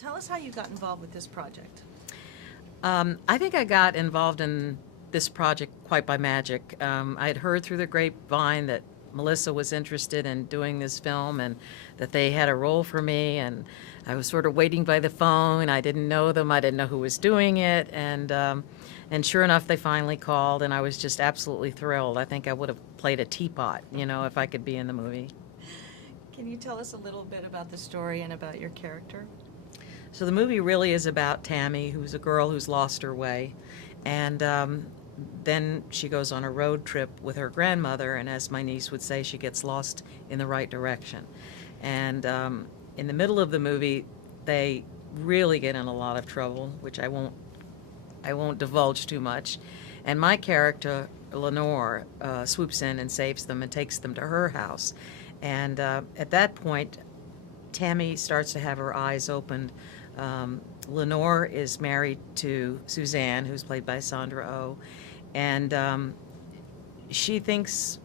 Tell us how you got involved with this project. I think I got involved in this project quite by magic. I had heard through the grapevine that Melissa was interested in doing this film and that they had a role for me, and I was sort of waiting by the phone. I didn't know them. I didn't know who was doing it, and sure enough, they finally called, and I was just absolutely thrilled. I think I would have played a teapot, if I could be in the movie. Can you tell us a little bit about the story and about your character? So the movie really is about Tammy, who's a girl who's lost her way, and then she goes on a road trip with her grandmother, and as my niece would say, she gets lost in the right direction. And in the middle of the movie, they really get in a lot of trouble, which I won't divulge too much. And my character, Lenore, swoops in and saves them and takes them to her house. And at that point, Tammy starts to have her eyes opened. Lenore is married to Suzanne, who's played by Sandra Oh, and she thinks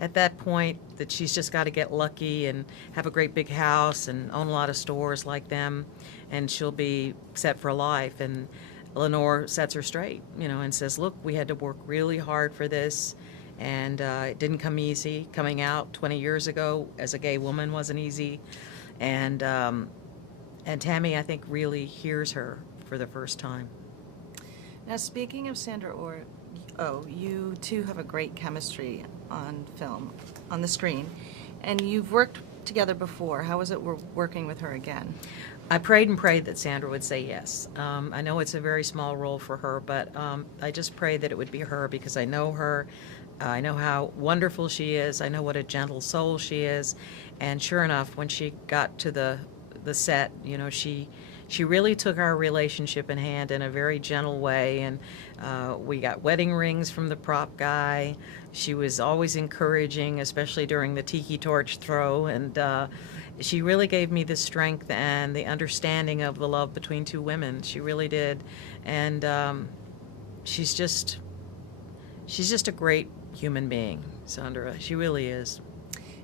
at that point that she's just got to get lucky and have a great big house and own a lot of stores like them, and she'll be set for life. And Lenore sets her straight, and says, look, we had to work really hard for this, and it didn't come easy. Coming out 20 years ago as a gay woman wasn't easy. And Tammy, I think, really hears her for the first time. Now, speaking of Sandra Oh, you two have a great chemistry on film, on the screen, and you've worked together before. How was it working with her again? I prayed and prayed that Sandra would say yes. I know it's a very small role for her, but I just prayed that it would be her because I know her. I know how wonderful she is. I know what a gentle soul she is. And sure enough, when she got to the set, she really took our relationship in hand in a very gentle way, and we got wedding rings from the prop guy. She was always encouraging, especially during the tiki torch throw, and she really gave me the strength and the understanding of the love between two women. She really did, and she's just a great human being, Sandra. She really is.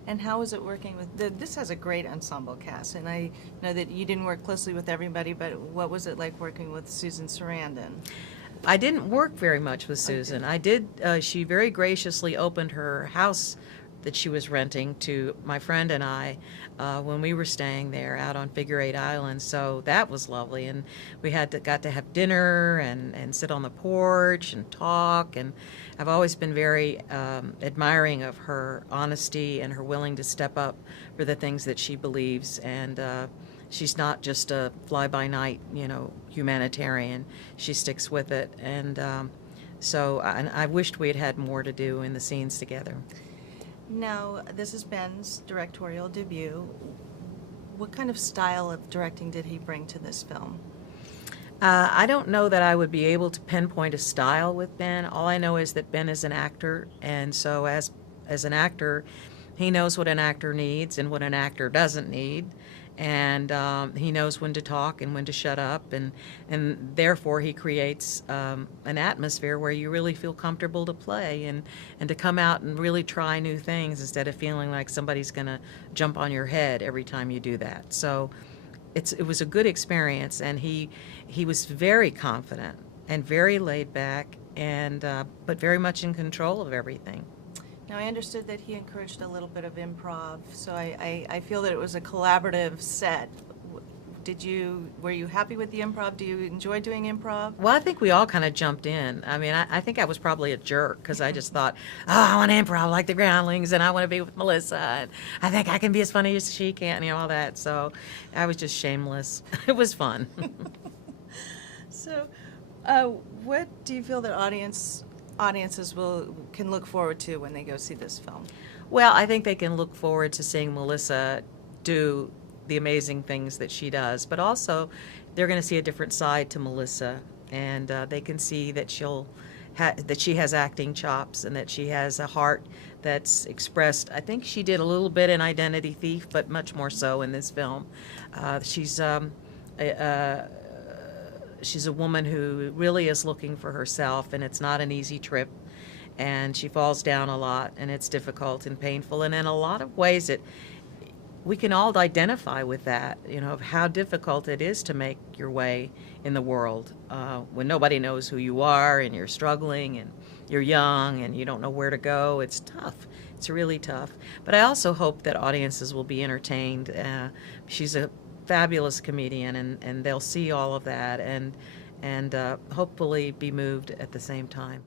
And how is it working with this has a great ensemble cast, and I know that you didn't work closely with everybody, but what was it like working with Susan Sarandon? I didn't work very much with Susan. I did. She very graciously opened her house that she was renting to my friend and I when we were staying there out on Figure Eight Island. So that was lovely, and we got to have dinner and sit on the porch and talk. And I've always been very admiring of her honesty and her willing to step up for the things that she believes. And she's not just a fly-by-night, humanitarian. She sticks with it. And so I wished we had had more to do in the scenes together. Now, this is Ben's directorial debut. What kind of style of directing did he bring to this film? I don't know that I would be able to pinpoint a style with Ben. All I know is that Ben is an actor, and so as an actor, he knows what an actor needs and what an actor doesn't need, and he knows when to talk and when to shut up, and therefore he creates an atmosphere where you really feel comfortable to play and to come out and really try new things instead of feeling like somebody's going to jump on your head every time you do that. So it was a good experience, and he was very confident and very laid back, and but very much in control of everything. Now, I understood that he encouraged a little bit of improv, so I feel that it was a collaborative set. Were you happy with the improv? Do you enjoy doing improv? Well, I think we all kind of jumped in. I mean, I think I was probably a jerk because I just thought, oh, I want to improv like the Groundlings, and I want to be with Melissa, and I think I can be as funny as she can, all that. So I was just shameless. It was fun. So, what do you feel that audiences can look forward to when they go see this film? Well, I think they can look forward to seeing Melissa do the amazing things that she does, but also they're going to see a different side to Melissa, and they can see that that she has acting chops and that she has a heart that's expressed. I think she did a little bit in Identity Thief, but much more so in this film. She's a woman who really is looking for herself, and it's not an easy trip, and she falls down a lot, and it's difficult and painful, and in a lot of ways we can all identify with that, of how difficult it is to make your way in the world when nobody knows who you are and you're struggling and you're young and you don't know where to go. It's tough. It's really tough. But I also hope that audiences will be entertained. She's a fabulous comedian, and they'll see all of that and hopefully be moved at the same time.